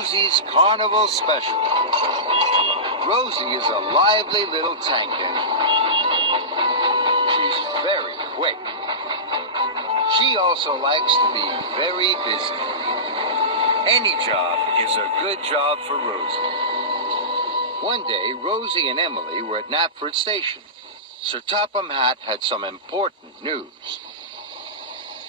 Rosie's Carnival Special. Rosie is a lively little tank engine. She's very quick. She also likes to be very busy. Any job is a good job for Rosie. One day, Rosie and Emily were at Knapford Station. Sir Topham Hatt had some important news.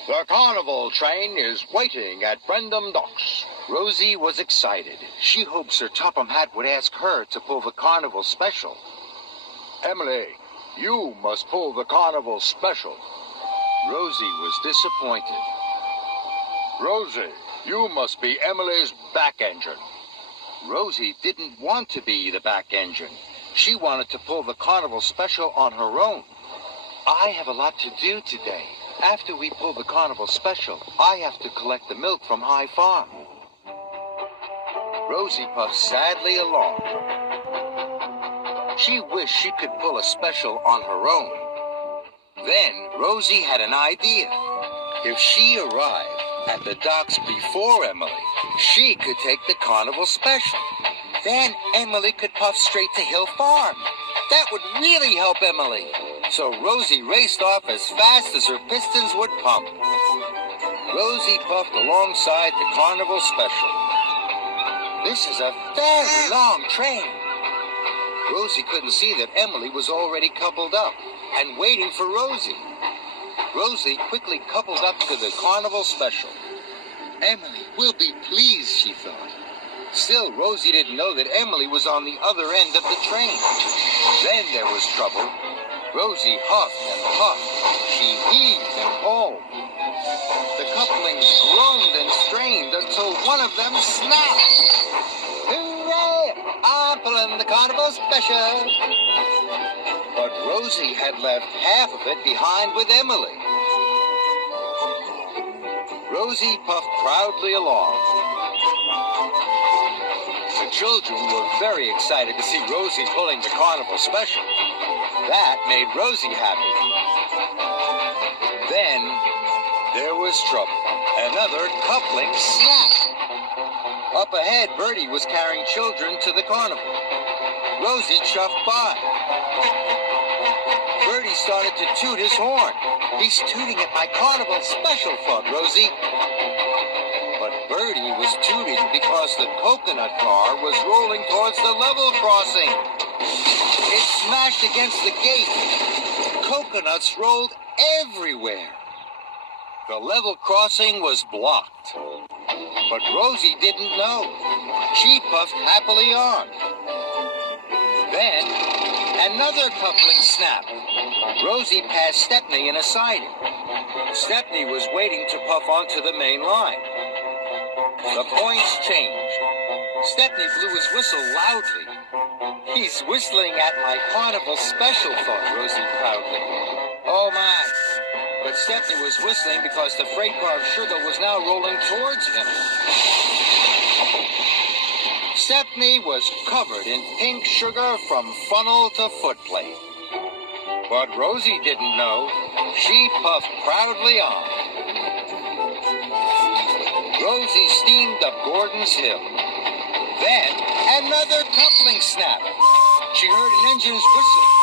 The Carnival train is waiting at Brendam Docks. Rosie was excited. She hoped Sir Topham Hatt would ask her to pull the Carnival Special. Emily, you must pull the Carnival Special. Rosie was disappointed. Rosie, you must be Emily's back engine. Rosie didn't want to be the back engine. She wanted to pull the Carnival Special on her own. I have a lot to do today. After we pull the Carnival Special, I have to collect the milk from High Farm. Rosie puffed sadly along. She wished she could pull a special on her own. Then Rosie had an idea. If she arrived at the docks before Emily, she could take the Carnival Special. Then Emily could puff straight to Hill Farm. That would really help Emily. So Rosie raced off as fast as her pistons would pump. Rosie puffed alongside the Carnival Special. This is a very long train. Rosie couldn't see that Emily was already coupled up and waiting for Rosie. Rosie quickly coupled up to the Carnival Special. Emily will be pleased, she thought. Still, Rosie didn't know that Emily was on the other end of the train. Then there was trouble. Rosie huffed and puffed. She heaved and hauled. The couplings groaned and strained until one of them snapped. Hooray! I'm pulling the Carnival Special. But Rosie had left half of it behind with Emily. Rosie puffed proudly along. The children were very excited to see Rosie pulling the Carnival Special. That made Rosie happy. Then there was trouble. Another coupling snapped. Up ahead, Bertie was carrying children to the carnival. Rosie chuffed by. Bertie started to toot his horn. He's tooting at my Carnival Special, thought Rosie. But Bertie was tooting because the coconut car was rolling towards the level crossing. It smashed against the gate. Coconuts rolled everywhere. The level crossing was blocked. But Rosie didn't know. She puffed happily on. Then another coupling snapped. Rosie passed Stepney in a siding. Stepney was waiting to puff onto the main line. The points changed. Stepney blew his whistle loudly. He's whistling at my Carnival Special, thought Rosie proudly. Oh my! But Stepney was whistling because the freight car of sugar was now rolling towards him. Stepney was covered in pink sugar from funnel to footplate. But Rosie didn't know. She puffed proudly on. Rosie steamed up Gordon's Hill. Then another coupling snap. She heard an engine's whistle.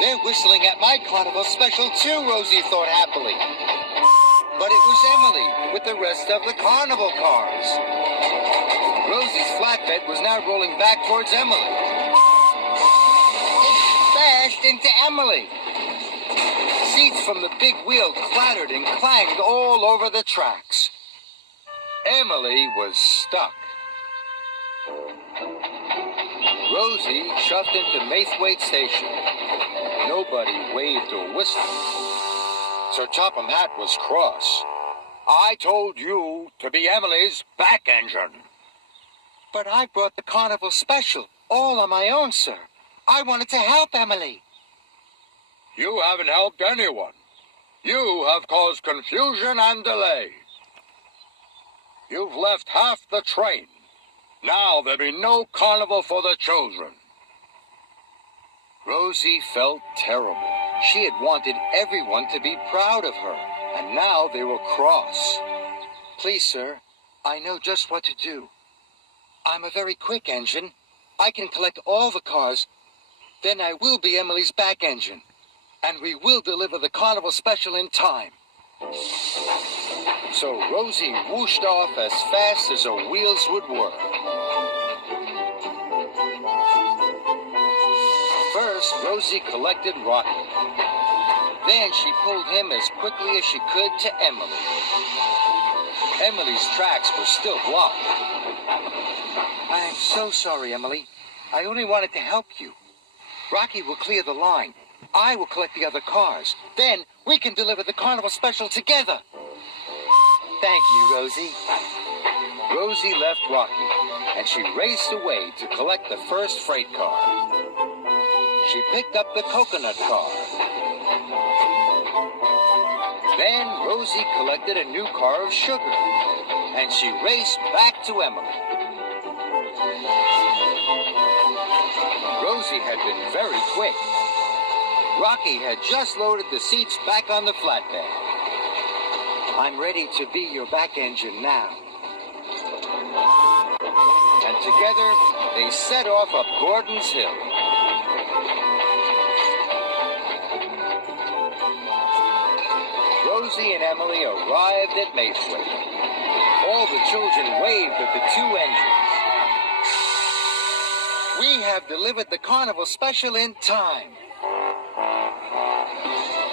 They're whistling at my Carnival Special too, Rosie thought happily. But it was Emily with the rest of the carnival cars. Rosie's flatbed was now rolling back towards Emily. It bashed into Emily. Seats from the big wheel clattered and clanged all over the tracks. Emily was stuck. Rosie chuffed into Maithwaite Station. Nobody waved or whistled. Sir Topham Hatt was cross. I told you to be Emily's back engine. But I brought the Carnival Special all on my own, sir. I wanted to help Emily. You haven't helped anyone. You have caused confusion and delay. You've left half the train. Now there'll be no carnival for the children. Rosie felt terrible. She had wanted everyone to be proud of her, and now they were cross. Please, sir, I know just what to do. I'm a very quick engine. I can collect all the cars. Then I will be Emily's back engine. And we will deliver the Carnival special in time. So Rosie whooshed off as fast as her wheels would work. First, Rosie collected Rocky. Then she pulled him as quickly as she could to Emily. Emily's tracks were still blocked. I'm so sorry, Emily. I only wanted to help you. Rocky will clear the line. I will collect the other cars. Then we can deliver the Carnival special together. Thank you, Rosie. Rosie left Rocky, and she raced away to collect the first freight car. She picked up the coconut car. Then Rosie collected a new car of sugar, and she raced back to Emily. Rosie had been very quick. Rocky had just loaded the seats back on the flatbed. I'm ready to be your back engine now. And together, they set off up Gordon's Hill. Rosie and Emily arrived at Mapley. All the children waved at the two engines. We have delivered the Carnival special in time.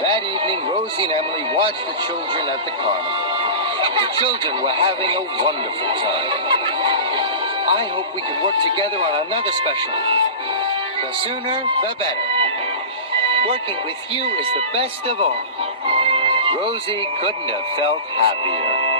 That evening, Rosie and Emily watched the children at the carnival. The children were having a wonderful time. I hope we can work together on another special. The sooner, the better. Working with you is the best of all. Rosie couldn't have felt happier.